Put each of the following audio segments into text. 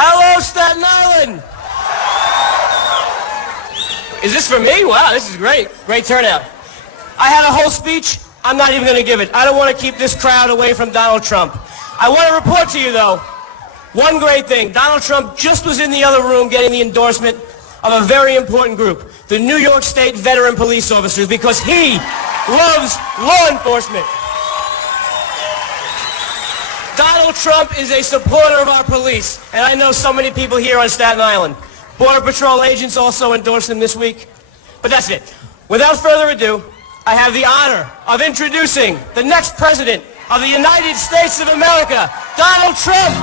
Hello, Staten Island. Is this for me? Wow, this is great. Great turnout. I had a whole speech. I'm not even going to give it. I don't want to keep this crowd away from Donald Trump. I want to report to you, though, one great thing. Donald Trump just was in the other room getting the endorsement of a very important group, the New York State Veteran Police Officers, because he loves law enforcement. Donald Trump is a supporter of our police, and I know so many people here on Staten Island. Border Patrol agents also endorsed him this week. But that's it. Without further ado, I have the honor of introducing the next president of the United States of America, Donald Trump.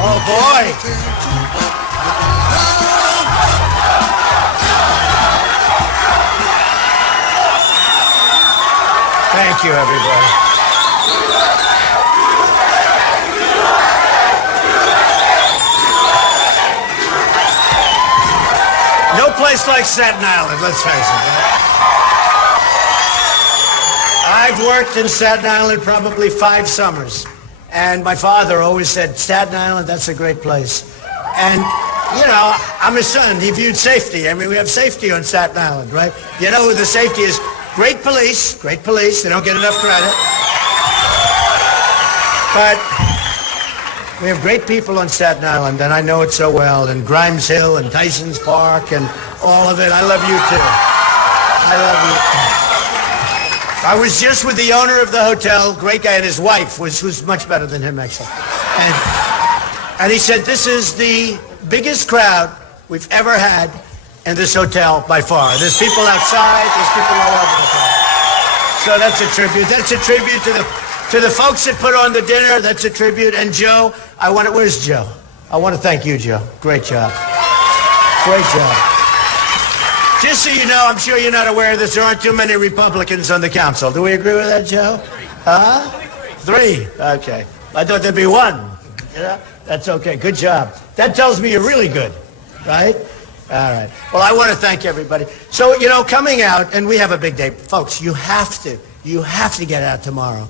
Oh, boy. Thank you, everybody. No place like Staten Island, let's face it. I've worked in Staten Island probably 5 summers. And my father always said, Staten Island, that's a great place. And, you know, I'm his son. He viewed safety. I mean, we have safety on Staten Island, right? You know who the safety is? Great police. Great police. They don't get enough credit. But we have great people on Staten Island, and I know it so well. And Grimes Hill and Tyson's Park and all of it. I love you, too. I love you, too. I was just with the owner of the hotel, great guy, and his wife who's much better than him, actually. And he said, this is the biggest crowd we've ever had in this hotel by far. There's people outside, there's people all over the place. So that's a tribute. That's a tribute to the folks that put on the dinner. That's a tribute. And Joe, where's Joe? I want to thank you, Joe. Great job. Great job. Just so you know, I'm sure you're not aware of this, there aren't too many Republicans on the council. Do we agree with that, Joe? Huh? 3. Okay. I thought there'd be 1. Yeah? That's okay. Good job. That tells me you're really good, right? All right. Well, I want to thank everybody. So, you know, coming out, and we have a big day. Folks, you have to get out tomorrow.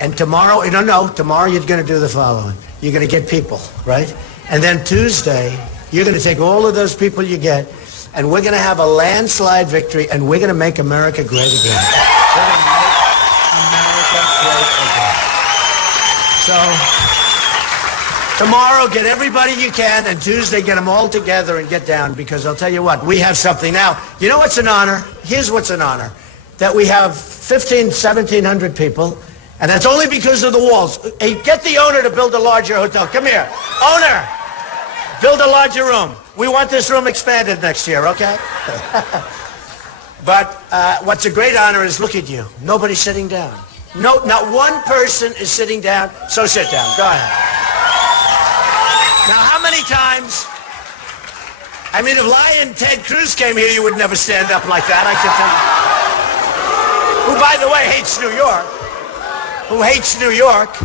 And tomorrow, tomorrow you're going to do the following. You're going to get people, right? And then Tuesday, you're going to take all of those people you get, and we're going to have a landslide victory, and we're going to make America great again. We're going to make America great again. So, tomorrow, get everybody you can, and Tuesday, get them all together and get down, because I'll tell you what, we have something now. You know what's an honor? Here's what's an honor. That we have 1,700 people, and that's only because of the walls. Hey, get the owner to build a larger hotel. Come here. Owner, build a larger room. We want this room expanded next year, okay? But what's a great honor is, look at you. Nobody's sitting down. No, not one person is sitting down, so sit down. Go ahead. Now, how many times, I mean, if Lion Ted Cruz came here, you would never stand up like that, I can tell you. Who, by the way, hates New York. Who hates New York.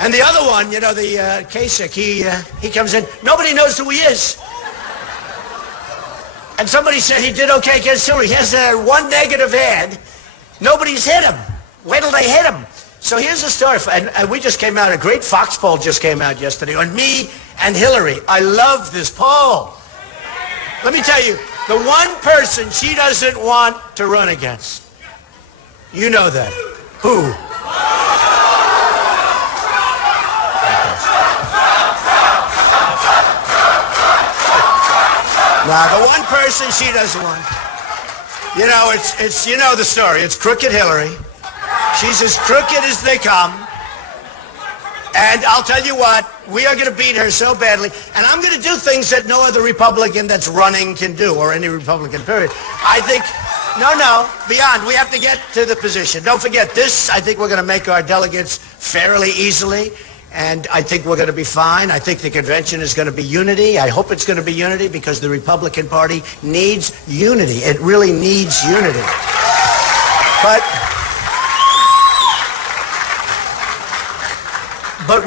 And the other one, you know, the Kasich, he comes in. Nobody knows who he is. And somebody said he did okay against Hillary. He has one negative ad. Nobody's hit him. Wait till they hit him. So here's the story. And we just came out, a great Fox poll just came out yesterday on me and Hillary. I love this poll. Let me tell you, the one person she doesn't want to run against. You know that. Who? Now, the one person she doesn't want, you know, it's you know the story. It's crooked Hillary. She's as crooked as they come. And I'll tell you what, we are going to beat her so badly. And I'm going to do things that no other Republican that's running can do, or any Republican, period. I think, no, beyond. We have to get to the position. Don't forget this. I think we're going to make our delegates fairly easily. And I think we're going to be fine. I think the convention is going to be unity. I hope it's going to be unity because the Republican Party needs unity. It really needs unity. But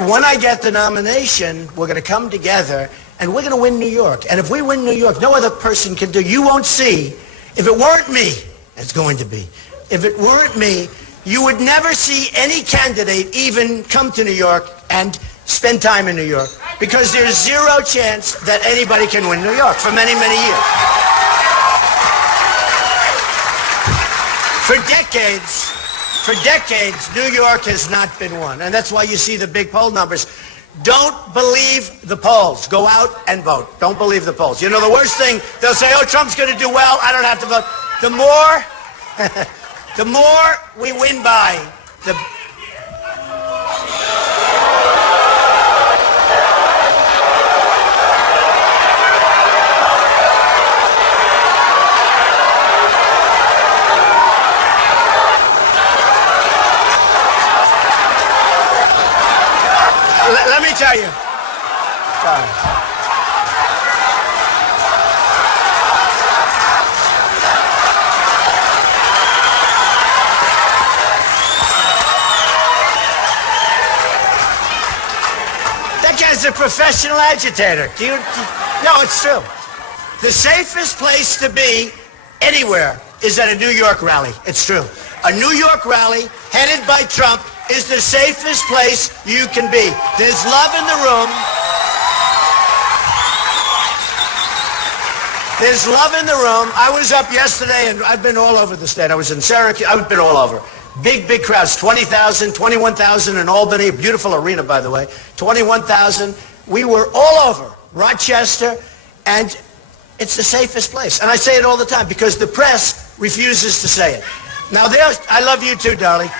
when I get the nomination, we're going to come together and we're going to win New York. And if we win New York, no other person can do. You won't see. If it weren't me, it's going to be. If it weren't me, you would never see any candidate even come to New York and spend time in New York, because there's zero chance that anybody can win New York for many, many years. For decades, New York has not been won. And that's why you see the big poll numbers. Don't believe the polls. Go out and vote. Don't believe the polls. You know, the worst thing, they'll say, oh, Trump's going to do well, I don't have to vote. The more we win by, the... Let me tell you. Sorry. That guy's a professional agitator. No, it's true. The safest place to be anywhere is at a New York rally. It's true. A New York rally headed by Trump is the safest place you can be. There's love in the room. There's love in the room. I was up yesterday, and I've been all over the state. I was in Syracuse. I've been all over. Big, big crowds. 20,000, 21,000 in Albany. Beautiful arena, by the way. 21,000. We were all over Rochester, and it's the safest place. And I say it all the time because the press refuses to say it. Now, I love you too, darling.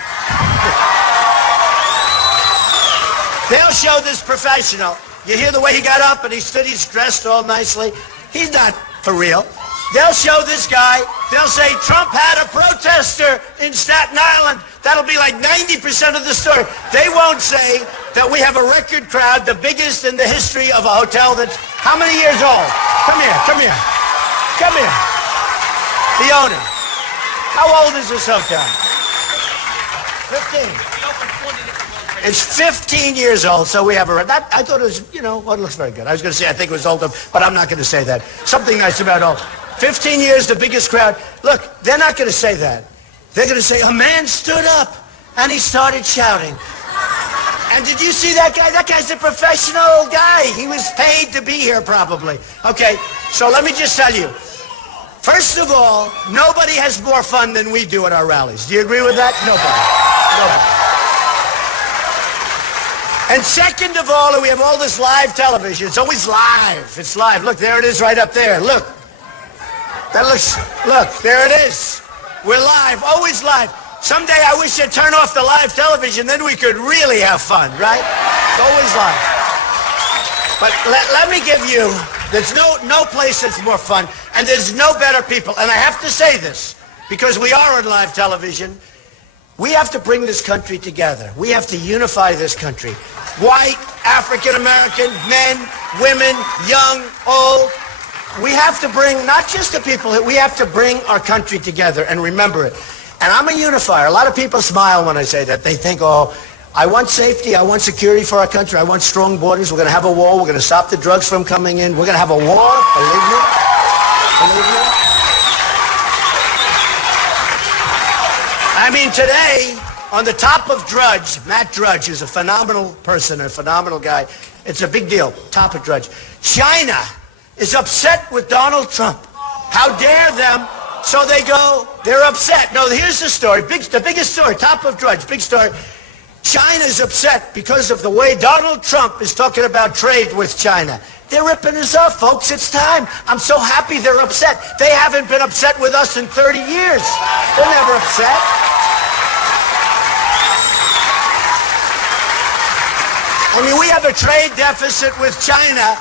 They'll show this professional. You hear the way he got up and he stood, he's dressed all nicely. He's not for real. They'll show this guy. They'll say Trump had a protester in Staten Island. That'll be like 90% of the story. They won't say that we have a record crowd, the biggest in the history of a hotel that's how many years old? Come here, come here. Come here. The owner. How old is this hotel? 15. It's 15 years old, so we have I thought it was, you know, well, it looks very good. I was going to say I think it was older, but I'm not going to say that. Something nice about old. 15 years, the biggest crowd. Look, they're not going to say that. They're going to say, a man stood up, and he started shouting. And did you see that guy? That guy's a professional guy. He was paid to be here, probably. Okay, so let me just tell you. First of all, nobody has more fun than we do at our rallies. Do you agree with that? Nobody. And second of all, we have all this live television. It's always live. It's live. Look, there it is right up there. Look. Look, there it is. We're live, always live. Someday I wish you'd turn off the live television, then we could really have fun, right? It's always live. But let me give you, there's no place that's more fun, and there's no better people. And I have to say this, because we are on live television. We have to bring this country together. We have to unify this country. White, African-American, men, women, young, old. We have to bring not just the people, we have to bring our country together and remember it. And I'm a unifier. A lot of people smile when I say that. They think, oh, I want safety, I want security for our country, I want strong borders, we're going to have a wall, we're going to stop the drugs from coming in, we're going to have a war, believe me. Believe me. I mean, today, on the top of Drudge, Matt Drudge is a phenomenal person, a phenomenal guy. It's a big deal, top of Drudge. China is upset with Donald Trump. How dare them? So they go, they're upset. No, here's the story, the biggest story, top of Drudge, big story. China's upset because of the way Donald Trump is talking about trade with China. They're ripping us off, folks. It's time. I'm so happy they're upset. They haven't been upset with us in 30 years. They're never upset. I mean, we have a trade deficit with China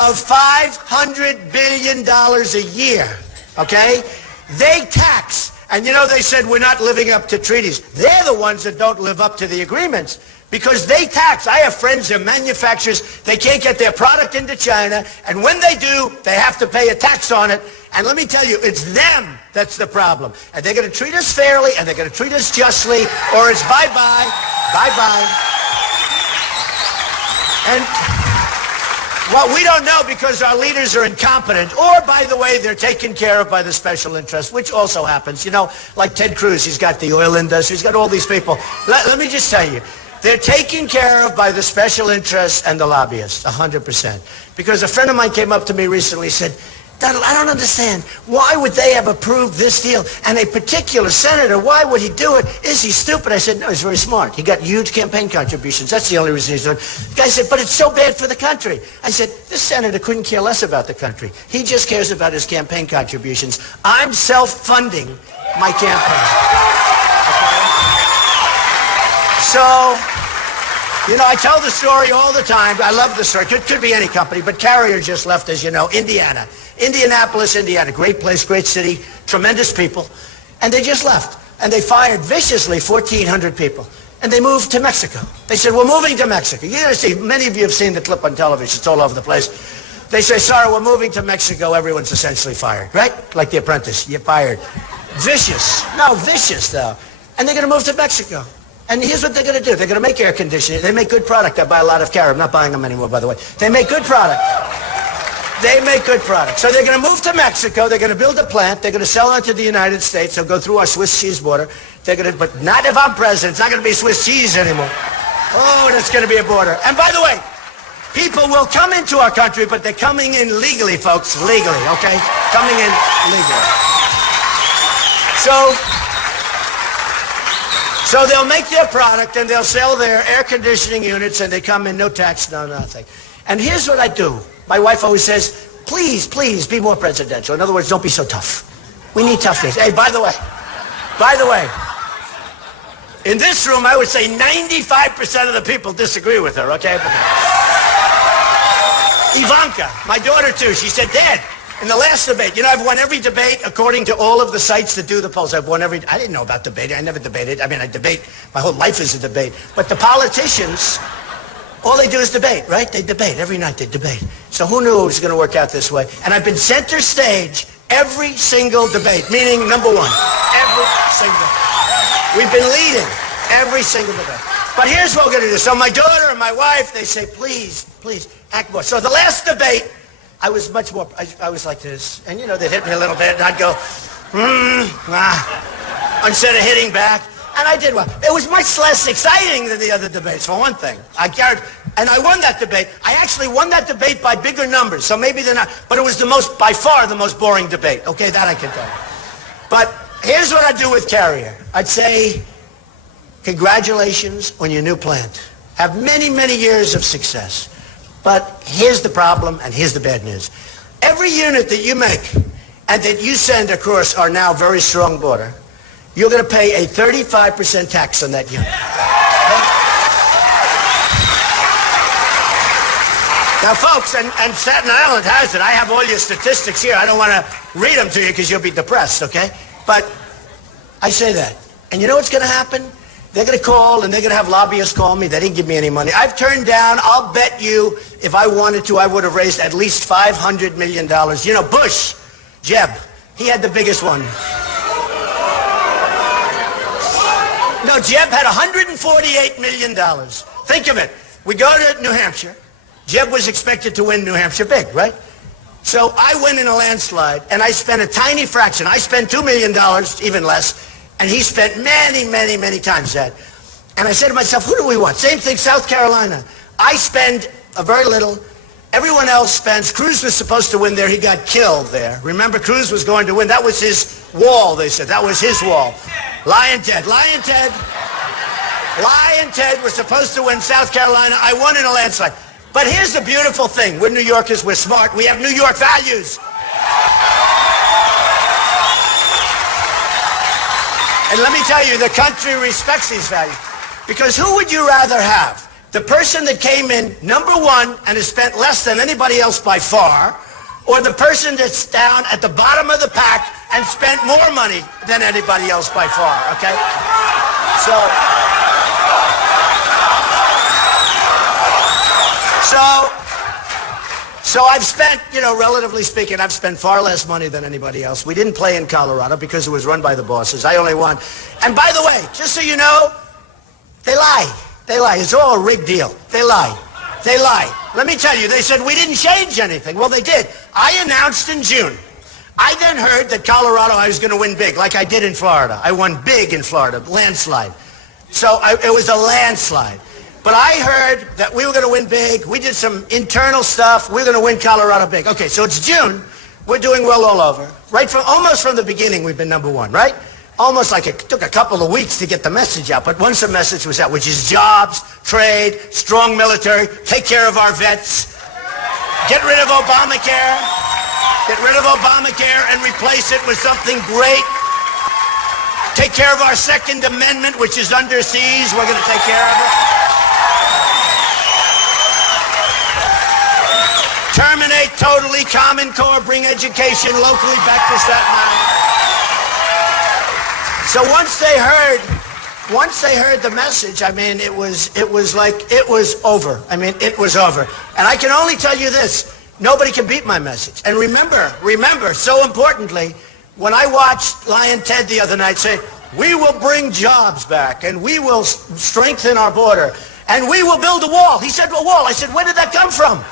of $500 billion a year, okay? They tax, and you know, they said we're not living up to treaties. They're the ones that don't live up to the agreements. Because they tax. I have friends, they're manufacturers, they can't get their product into China, and when they do, they have to pay a tax on it. And let me tell you, it's them that's the problem. And they're going to treat us fairly, and they're going to treat us justly, or it's bye-bye, bye-bye. And what we don't know, because our leaders are incompetent, or, by the way, they're taken care of by the special interests, which also happens. You know, like Ted Cruz, he's got the oil industry, he's got all these people. Let me just tell you, they're taken care of by the special interests and the lobbyists, 100%. Because a friend of mine came up to me recently and said, Donald, I don't understand. Why would they have approved this deal? And a particular senator, why would he do it? Is he stupid? I said, no, he's very smart. He got huge campaign contributions. That's the only reason he's doing it. The guy said, but it's so bad for the country. I said, this senator couldn't care less about the country. He just cares about his campaign contributions. I'm self-funding my campaign. So, you know, I tell the story all the time. I love the story. It could be any company, but Carrier just left, as you know, Indiana. Indianapolis, Indiana. Great place, great city, tremendous people. And they just left. And they fired viciously 1,400 people. And they moved to Mexico. They said, we're moving to Mexico. You gotta see, many of you have seen the clip on television. It's all over the place. They say, sorry, we're moving to Mexico. Everyone's essentially fired, right? Like The Apprentice. You're fired. Vicious. No, vicious, though. And they're going to move to Mexico. And here's what they're going to do. They're going to make air conditioning. They make good product. I buy a lot of Carrier. I'm not buying them anymore, by the way. They make good product. They make good product. So they're going to move to Mexico. They're going to build a plant. They're going to sell it to the United States. They'll go through our Swiss cheese border. They're going to, but not if I'm president. It's not going to be Swiss cheese anymore. Oh, that's going to be a border. And by the way, people will come into our country, but they're coming in legally, folks. Legally, okay? Coming in legally. So they'll make their product and they'll sell their air conditioning units and they come in, no tax, no nothing. And here's what I do. My wife always says, please, please be more presidential. In other words, don't be so tough. We need toughness. Hey, by the way, in this room, I would say 95% of the people disagree with her, okay? Ivanka, my daughter too, she said, Dad, in the last debate, you know, I've won every debate according to all of the sites that do the polls. I've won every, I didn't know about debating. I never debated. I mean, I debate. My whole life is a debate. But the politicians, all they do is debate, right? They debate. Every night they debate. So who knew it was going to work out this way? And I've been center stage every single debate, meaning number one. Every single. We've been leading every single debate. But here's what we're going to do. So my daughter and my wife, they say, please, please, act more. So the last debate, I was much more, I was like this, and you know, they'd hit me a little bit, and I'd go, instead of hitting back, and I did well. It was much less exciting than the other debates, for one thing. And I won that debate. I actually won that debate by bigger numbers, so maybe they're not, but it was by far the most boring debate. Okay, that I can tell you. But here's what I do with Carrier. I'd say, congratulations on your new plant. Have many, many years of success. But here's the problem, and here's the bad news. Every unit that you make and that you send across our now very strong border, you're going to pay a 35% tax on that unit. Now, folks, and Staten Island has it. I have all your statistics here. I don't want to read them to you because you'll be depressed, okay? But I say that. And you know what's going to happen? They're going to call, and they're going to have lobbyists call me. They didn't give me any money. I've turned down, I'll bet you, if I wanted to, I would have raised at least $500 million. You know, Bush, Jeb, he had the biggest one. No, Jeb had $148 million. Think of it. We go to New Hampshire. Jeb was expected to win New Hampshire big, right? So I win in a landslide, and I spent a tiny fraction. I spent $2 million, even less. And he spent many, many, many times that. And I said to myself, who do we want? Same thing, South Carolina. I spend a very little. Everyone else spends. Cruz was supposed to win there. He got killed there. Remember, Cruz was going to win. That was his wall, they said. That was his wall. Lion Ted was supposed to win South Carolina. I won in a landslide. But here's the beautiful thing. We're New Yorkers. We're smart. We have New York values. And let me tell you, the country respects these values. Because who would you rather have? The person that came in number one and has spent less than anybody else by far, or the person that's down at the bottom of the pack and spent more money than anybody else by far, okay? So, So I've spent, relatively speaking, I've spent far less money than anybody else. We didn't play in Colorado because it was run by the bosses. I only won. And by the way, just so you know, they lie. They lie. It's all a rigged deal. They lie. They lie. Let me tell you, they said we didn't change anything. Well, they did. I announced in June. I then heard that Colorado, I was going to win big, like I did in Florida. I won big in Florida, landslide. So it was a landslide. But I heard that we were going to win big. We did some internal stuff. We're going to win Colorado big. Okay, so it's June. We're doing well all over. Almost from the beginning, we've been number one, right? Almost like it took a couple of weeks to get the message out. But once the message was out, which is jobs, trade, strong military, take care of our vets, get rid of Obamacare, and replace it with something great. Take care of our Second Amendment, which is under siege. We're going to take care of it. Terminate totally Common Core, bring education locally back to Staten Island. So once they heard the message, I mean, it was over. I mean, it was over. And I can only tell you this, nobody can beat my message. And remember, so importantly, when I watched Lion Ted the other night say, we will bring jobs back, and we will strengthen our border, and we will build a wall. He said, a wall. I said, where did that come from?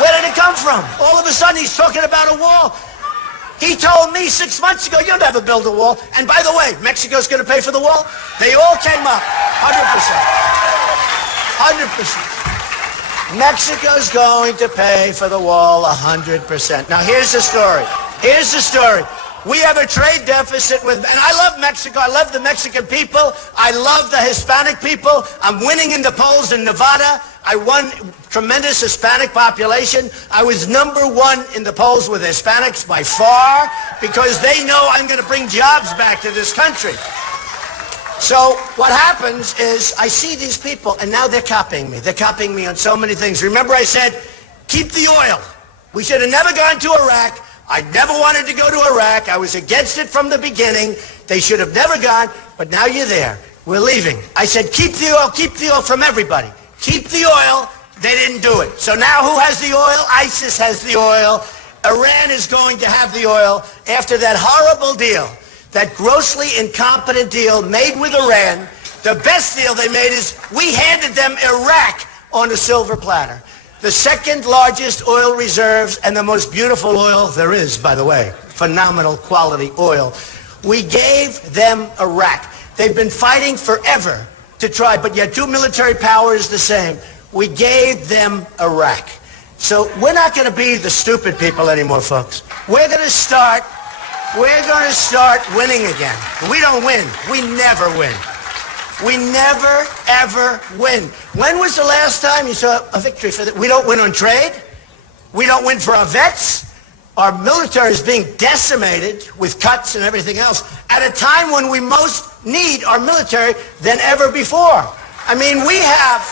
Where did it come from? All of a sudden, he's talking about a wall. He told me 6 months ago, you'll never build a wall. And by the way, Mexico's going to pay for the wall. They all came up, 100%. 100%. Mexico's going to pay for the wall 100%. Now, here's the story. Here's the story. We have a trade deficit with, and I love Mexico. I love the Mexican people. I love the Hispanic people. I'm winning in the polls in Nevada. I won tremendous Hispanic population. I was number one in the polls with Hispanics by far because they know I'm going to bring jobs back to this country. So what happens is I see these people, and now they're copying me. They're copying me on so many things. Remember I said, keep the oil. We should have never gone to Iraq. I never wanted to go to Iraq. I was against it from the beginning. They should have never gone, but now you're there. We're leaving. I said, keep the oil from everybody. Keep the oil. They didn't do it. So now who has the oil? ISIS has the oil. Iran is going to have the oil after that horrible deal, that grossly incompetent deal made with Iran. The best deal they made is we handed them Iraq on a silver platter. The second largest oil reserves and the most beautiful oil there is, by the way. Phenomenal quality oil. We gave them Iraq. They've been fighting forever to try, but yet two military powers the same. We gave them Iraq. So we're not going to be the stupid people anymore, folks. We're going to start winning again. We don't win. We never win. We never, ever win. When was the last time you saw a victory for that? We don't win on trade. We don't win for our vets. Our military is being decimated with cuts and everything else at a time when we most need our military than ever before. I mean, we have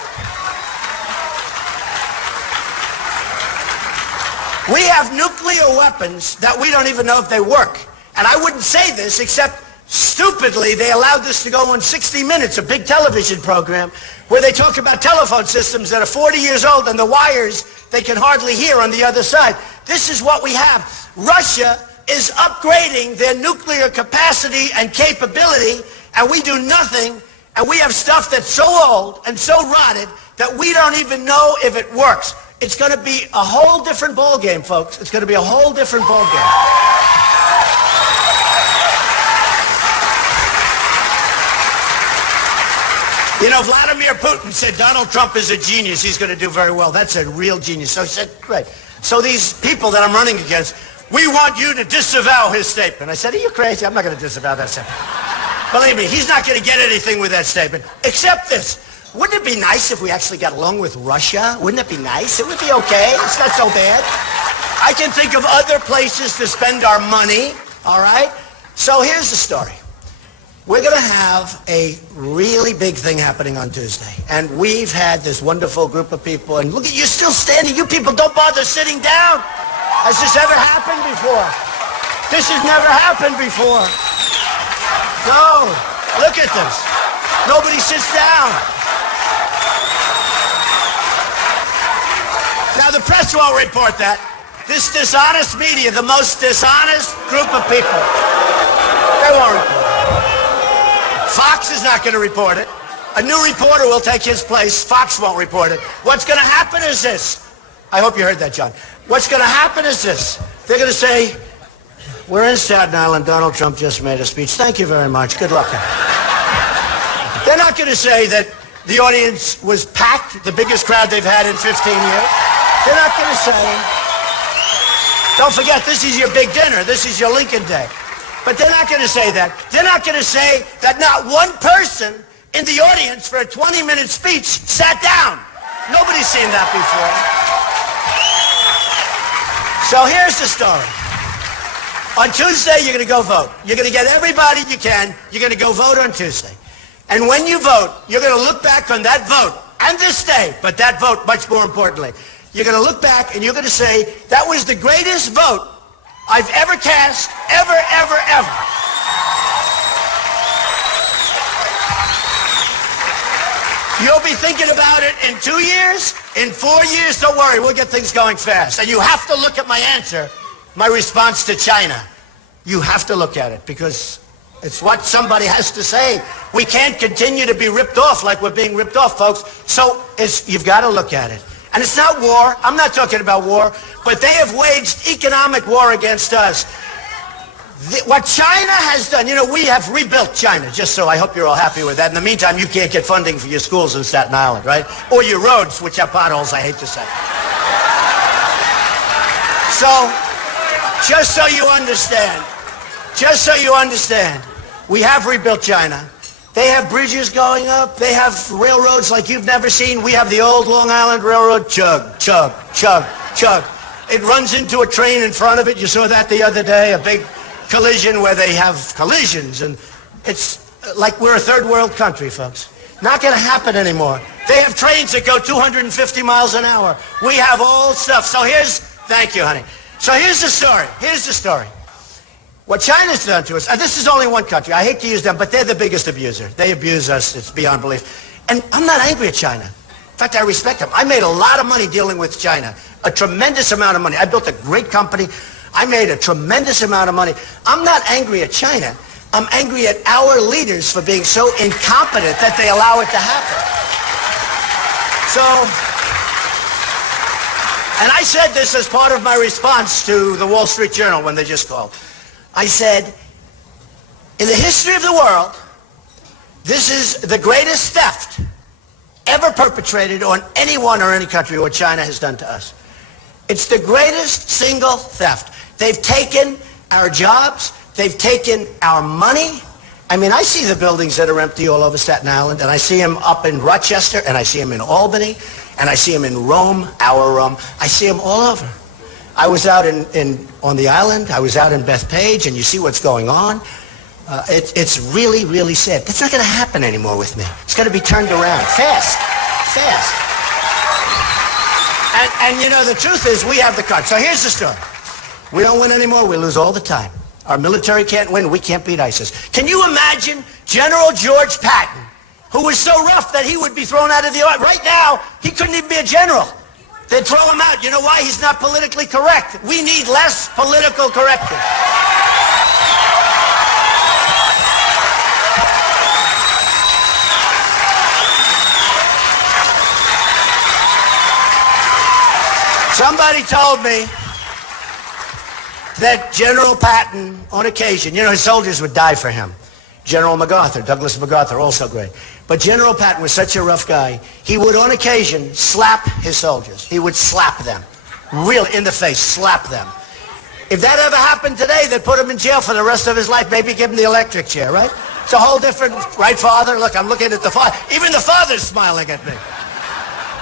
nuclear weapons that we don't even know if they work. And I wouldn't say this except stupidly, they allowed this to go on 60 Minutes, a big television program, where they talk about telephone systems that are 40 years old and the wires they can hardly hear on the other side. This is what we have. Russia is upgrading their nuclear capacity and capability, and we do nothing, and we have stuff that's so old and so rotted that we don't even know if it works. It's going to be a whole different ballgame, folks. It's going to be a whole different ballgame. You know, Vladimir Putin said Donald Trump is a genius. He's going to do very well. That's a real genius. So he said, great. So these people that I'm running against, we want you to disavow his statement. I said, are you crazy? I'm not going to disavow that statement. Believe me, he's not going to get anything with that statement, except this. Wouldn't it be nice if we actually got along with Russia? Wouldn't it be nice? It would be okay. It's not so bad. I can think of other places to spend our money, all right? So here's the story. We're going to have a really big thing happening on Tuesday. And we've had this wonderful group of people. And look at you still standing. You people don't bother sitting down. Has this ever happened before? This has never happened before. No. Look at this. Nobody sits down. the press won't report that. This dishonest media, the most dishonest group of people, they won't report it. Fox is not going to report it. A new reporter will take his place. Fox won't report it. What's going to happen is this. I hope you heard that, John. What's going to happen is this. They're going to say, we're in Staten Island. Donald Trump just made a speech. Thank you very much. Good luck. They're not going to say that the audience was packed, the biggest crowd they've had in 15 years. They're not going to say, don't forget, this is your big dinner. This is your Lincoln Day. But they're not going to say that. They're not going to say that not one person in the audience for a 20-minute speech sat down. Nobody's seen that before. So here's the story. On Tuesday, you're going to go vote. You're going to get everybody you can. You're going to go vote on Tuesday. And when you vote, you're going to look back on that vote and this day, but that vote much more importantly. You're going to look back and you're going to say, that was the greatest vote I've ever cast, ever, ever, ever. You'll be thinking about it in 2 years, in 4 years. Don't worry, we'll get things going fast. And you have to look at my answer, my response to China. You have to look at it because it's what somebody has to say. We can't continue to be ripped off like we're being ripped off, folks. So you've got to look at it. And it's not war. I'm not talking about war. But they have waged economic war against us. What China has done, you know, we have rebuilt China, just so I hope you're all happy with that. In the meantime, you can't get funding for your schools in Staten Island, right? Or your roads, which have potholes, I hate to say. So, just so you understand, we have rebuilt China. They have bridges going up. They have railroads like you've never seen. We have the old Long Island Railroad. Chug, chug, chug, chug. It runs into a train in front of it. You saw that the other day, a big collision where they have collisions. And it's like we're a third world country, folks. Not going to happen anymore. They have trains that go 250 miles an hour. We have all stuff. So thank you, honey. So here's the story. What China's done to us, and this is only one country. I hate to use them, but they're the biggest abuser. They abuse us. It's beyond belief. And I'm not angry at China. In fact, I respect them. I made a lot of money dealing with China, a tremendous amount of money. I built a great company. I made a tremendous amount of money. I'm not angry at China. I'm angry at our leaders for being so incompetent that they allow it to happen. So, and I said this as part of my response to the Wall Street Journal when they just called. I said, in the history of the world, this is the greatest theft ever perpetrated on anyone or any country, what China has done to us. It's the greatest single theft. They've taken our jobs. They've taken our money. I mean, I see the buildings that are empty all over Staten Island, and I see them up in Rochester, and I see them in Albany, and I see them in Rome, our Rome. I see them all over. I was out on the island. I was out in Bethpage, and you see what's going on. It's really, really sad. That's not going to happen anymore with me. It's going to be turned around fast. And you know, the truth is we have the cards. So here's the story. We don't win anymore. We lose all the time. Our military can't win. We can't beat ISIS. Can you imagine General George Patton, who was so rough that he would be thrown out of the army? Right now, he couldn't even be a general. They'd throw him out. You know why? He's not politically correct. We need less political corrective. Somebody told me that General Patton, on occasion, you know, his soldiers would die for him. General MacArthur, Douglas MacArthur, also great. But General Patton was such a rough guy, he would, on occasion, slap his soldiers. He would slap them. Really, in the face, slap them. If that ever happened today, they'd put him in jail for the rest of his life, maybe give him the electric chair, right? It's a whole different, right, Father? Look, I'm looking at the father. Even the father's smiling at me.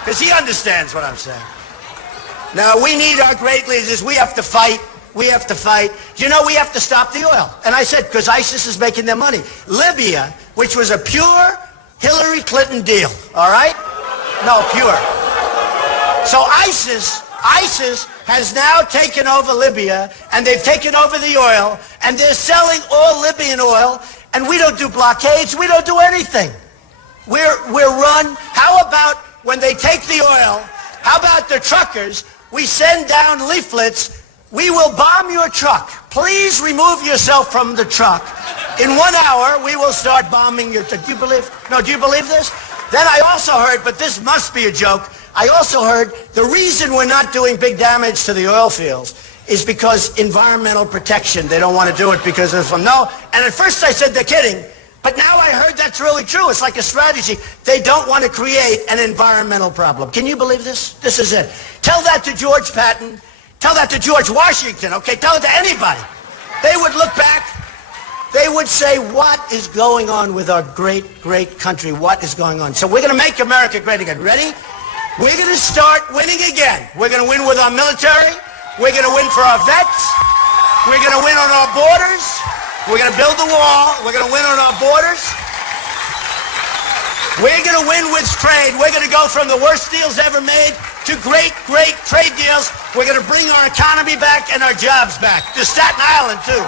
Because he understands what I'm saying. Now, we need our great leaders. We have to fight. We have to fight. You know, we have to stop the oil. And I said, because ISIS is making their money. Libya, which was a pure Hillary Clinton deal, all right? No, pure. So ISIS has now taken over Libya, and they've taken over the oil, and they're selling all Libyan oil, and we don't do blockades. We don't do anything. We're run. How about when they take the oil, how about the truckers we send down leaflets. We will bomb your truck. Please remove yourself from the truck. In 1 hour, we will start bombing your truck. Do you believe this? Then I also heard, but this must be a joke, I also heard the reason we're not doing big damage to the oil fields is because environmental protection. They don't want to do it because of no. And at first I said they're kidding, but now I heard that's really true. It's like a strategy. They don't want to create an environmental problem. Can you believe this? This is it. Tell that to George Patton. Tell that to George Washington, okay? Tell it to anybody. They would look back. They would say, what is going on with our great, great country? What is going on? So we're going to make America great again. Ready? We're going to start winning again. We're going to win with our military. We're going to win for our vets. We're going to win on our borders. We're going to build the wall. We're going to win on our borders. We're going to win with trade. We're going to go from the worst deals ever made to great, great trade deals. We're going to bring our economy back and our jobs back. To Staten Island, too.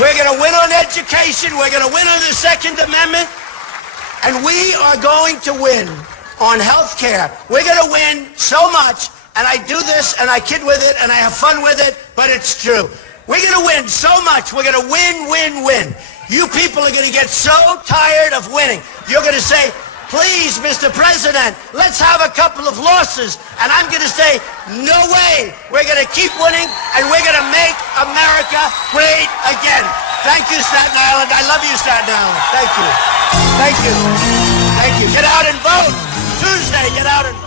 We're going to win on education. We're going to win on the Second Amendment. And we are going to win on health care. We're going to win so much. And I do this, and I kid with it, and I have fun with it, but it's true. We're going to win so much. We're going to win, win, win. You people are going to get so tired of winning. You're going to say, please, Mr. President, let's have a couple of losses. And I'm going to say, no way. We're going to keep winning, and we're going to make America great again. Thank you, Staten Island. I love you, Staten Island. Thank you. Thank you. Thank you. Get out and vote. Tuesday, get out and vote.